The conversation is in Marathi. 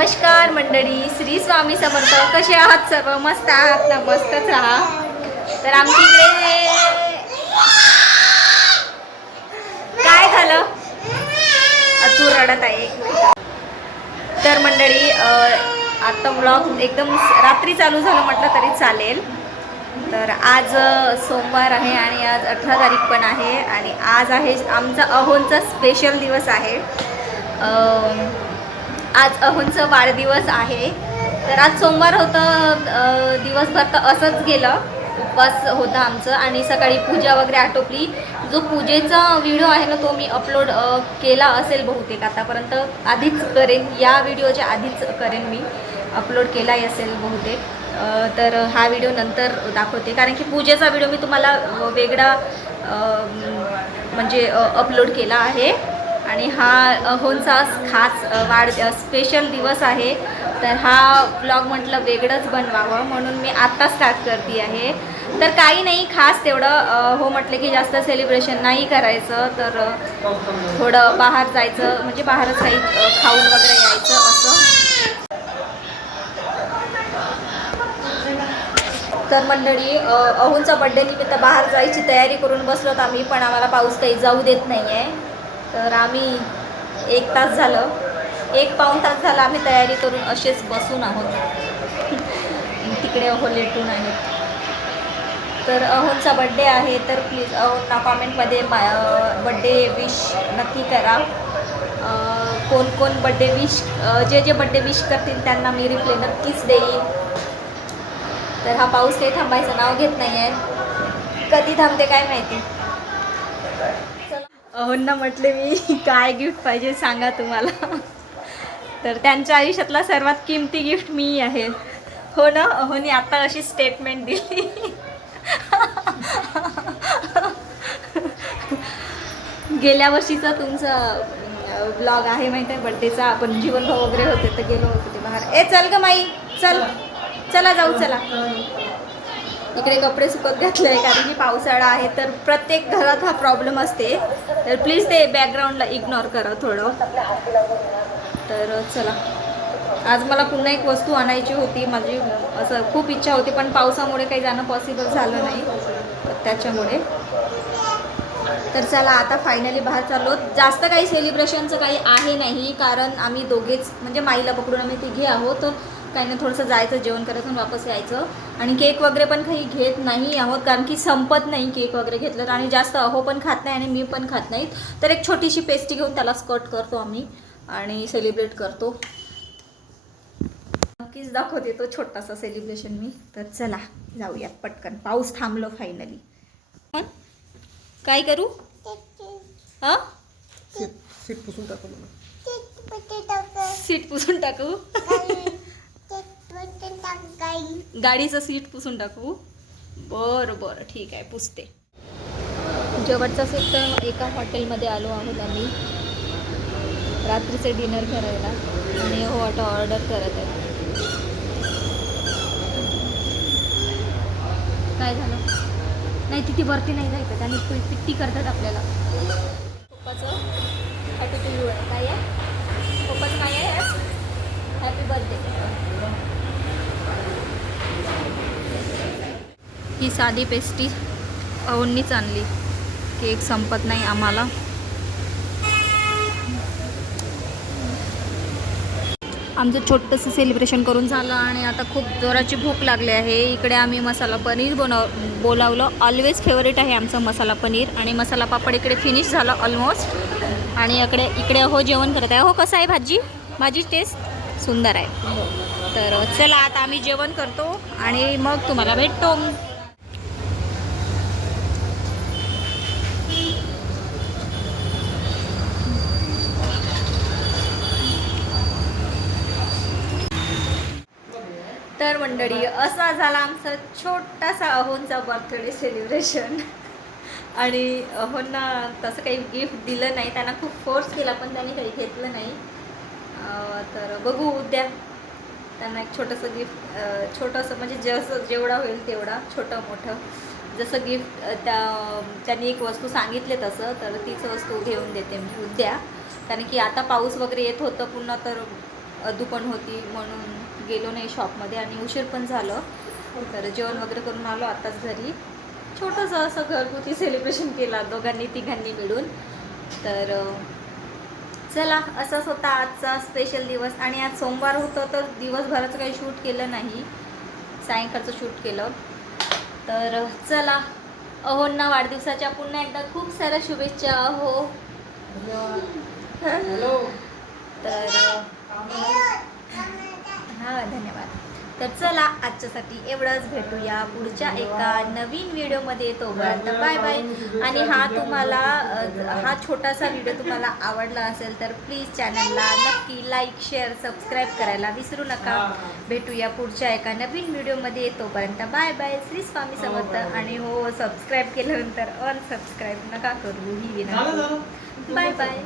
नमस्कार मंडळी श्री स्वामी समर्थ. कसे आहात सर्व? मस्त आहात ना? मस्तच राहा तर आमच्या इकडे काय झालं? तू रडत आहे. तर मंडळी आत्ता आता ब्लॉग एकदम रात्री चालू झालं म्हटलं तरी चालेल. तर आज सोमवार आहे आणि आज अठरा तारीख पण आहे. आणि आज आहे आमचा अहोलचा स्पेशल दिवस आहे. आज अहूंचं वाढदिवस आहे. तर आज सोमवार होतं दिवसभर तर असंच गेलं. उपवास होता आमचं आणि सकाळी पूजा वगैरे आटोपली. जो पूजेचा व्हिडिओ आहे ना तो मी अपलोड केला असेल बहुतेक आतापर्यंत आधीच करेन. या व्हिडिओच्या आधीच करेन मी. अपलोड केलाही असेल बहुतेक. तर हा व्हिडिओ नंतर दाखवते. कारण की पूजेचा व्हिडिओ मी तुम्हाला वेगळा म्हणजे अपलोड केला आहे. आणि हा अहोंचा खास वाढ स्पेशल दिवस आहे. तर हा ब्लॉग म्हटलं वेगळंच बनवावं म्हणून मी आत्ता स्टार्ट करते आहे. तर काही नाही खास तेवढं हो म्हटलं की जास्त सेलिब्रेशन नाही करायचं. तर थोडं बाहेर जायचं म्हणजे बाहेरच काही खाऊन वगैरे यायचं असं. तर मंडळी अ, अहोंचा बड्डे निमित्त बाहेर जायची तयारी करून बसलोत आम्ही पण आम्हाला पाऊस काही जाऊ देत नाही आहे तर आम्ही एक तास झालं. एक पाऊण तास झाला आम्ही तयारी करून असेच बसून आहोत. तिकडे अहो लेटून आहेत. तर अहोंचा बड्डे आहे तर प्लीज अहोंना कॉमेंटमध्ये बड्डे विश नक्की करा. कोण कोण बड्डे विश जे जे बड्डे विश करतील त्यांना मी रिप्ले नक्कीच देईन. तर हा पाऊस काही थांबायचं नाव घेत नाही आहे कधी थांबते काय माहिती? अहोंना म्हटले मी काय गिफ्ट पाहिजे सांगा तुम्हाला. तर त्यांच्या आयुष्यातला सर्वात किमती गिफ्ट मी आहे. हो ना? अहोनी आता अशी स्टेटमेंट दिली. गेल्या वर्षीचा तुमचा ब्लॉग आहे माहिती आहे? बड्डेचा आपण जीवनभाव वगैरे होते तर गेलो होतो ते बाहेर. ए चल ग माई. चल. चला जाऊ चला. इकडे कपडे सुकत घातले आहे कारण की पावसाळा आहे तर प्रत्येक घरात हा प्रॉब्लेम असते. तर प्लीज ते बॅकग्राऊंडला इग्नोर करा थोडं. तर चला. आज मला पुन्हा एक वस्तू आणायची होती. माझी असं खूप इच्छा होती पण पावसामुळे काही जाणं पॉसिबल झालं नाही. त्याच्यामुळे. तर चला आता फायनली बाहेर चाललो. जास्त काही सेलिब्रेशनचं काही आहे नाही कारण आम्ही दोघेच म्हणजे माईला पकडून आम्ही तिघे आहोत. काही नाही थोडंसं जायचं जेवण करायचं आणि वापस यायचं. आणि केक वगैरे पण काही घेत नाही आहोत कारण की संपत नाही केक वगैरे घेतलं. तर आणि जास्त अहो पण खात नाही आणि मी पण खात नाही. तर एक छोटीशी पेस्टी घेऊन त्याला स्कट करतो आम्ही आणि सेलिब्रेट करतो. नक्कीच दाखवते तो छोटासा सेलिब्रेशन मी. तर चला जाऊयात पटकन. पाऊस थांबलो फायनली काय करू? हां? सीट सीट पुसून टाकू मला सीट पुसून टाकू? गाडीचं सीट पुसून टाकू? बरं बरं. ठीक आहे पुसते. जवळचाच एक तर एका हॉटेलमध्ये आलो आहोत आम्ही. रात्रीचे डिनर करायला. आणि हो आता ऑर्डर करत आहे. काय झालं? नाही तिथे वरती नाही जायचं. त्याने पि- पिट्टी करतात आपल्याला. पप्पाचं हॅपी आहे काय आहे. पप्पाचं काय आहे हॅपी बर्थडे ही साधी पेस्टी अवनीच आणली. केक संपत नाही आम्हाला. आमचं छोटंसं सेलिब्रेशन करून झालं आणि आता खूप जोराची भूक लागली आहे. इकडे आम्ही मसाला पनीर बनव बोलावलं. ऑलवेज फेवरेट आहे आमचं मसाला पनीर आणि मसाला पापड इकडे फिनिश झालं ऑलमोस्ट आणि इकडे इकडे हो जेवण करत आहे. हो कसं आहे भाजी? भाजी टेस्ट सुंदर आहे. तर चला आता आम्ही जेवण करतो आणि मग तुम्हाला भेटतो. तर मंडळी असा झाला आमचा छोटासा अहोंचा बर्थडे सेलिब्रेशन आणि अहोंना तसं काही गिफ्ट दिलं नाही त्यांना खूप फोर्स केला पण त्यांनी काही घेतलं नाही. तर बघू उद्या. त्यांना एक छोटंसं गिफ्ट छोटंसं म्हणजे जसं जेवढा होईल तेवढा छोटं मोठं. जसं गिफ्ट त्या त्यांनी एक वस्तू सांगितले तसं तर तीच वस्तू घेऊन देते मी उद्या. कारण की आता पाऊस वगैरे येत होतं पुन्हा तर अदू पण होती म्हणून. गेलो नाही शॉपमध्ये आणि उशीर पण झालं. तर जेवण वगैरे करून आलो आताच घरी. छोटंसं असं घरगुती सेलिब्रेशन केला दोघांनी तिघांनी मिळून. तर चला असाच होता आजचा स्पेशल दिवस. आणि आज सोमवार होतं तर दिवसभराचं काही शूट केलं नाही. सायंकाळचं शूट केलं. तर चला अहोंना वाढदिवसाच्या पुन्हा एकदा खूप साऱ्या शुभेच्छा अहो. हॅलो तर धन्यवाद. तर चला आजच्यासाठी एवढंच भेटूया. पुढच्या एका नवीन व्हिडिओमध्ये तोपर्यंत बाय बाय. आणि हा तुम्हाला हा छोटासा व्हिडिओ तुम्हाला आवडला असेल तर प्लीज चॅनलला नक्की लाईक शेअर सबस्क्राईब करायला विसरू नका. भेटूया पुढच्या एका नवीन व्हिडिओमध्ये. तोपर्यंत बाय बाय. श्री स्वामी समर्थ. आणि हो सबस्क्राईब केल्यानंतर ऑल सबस्क्राईब नका करू. ही विनंती. Bye bye.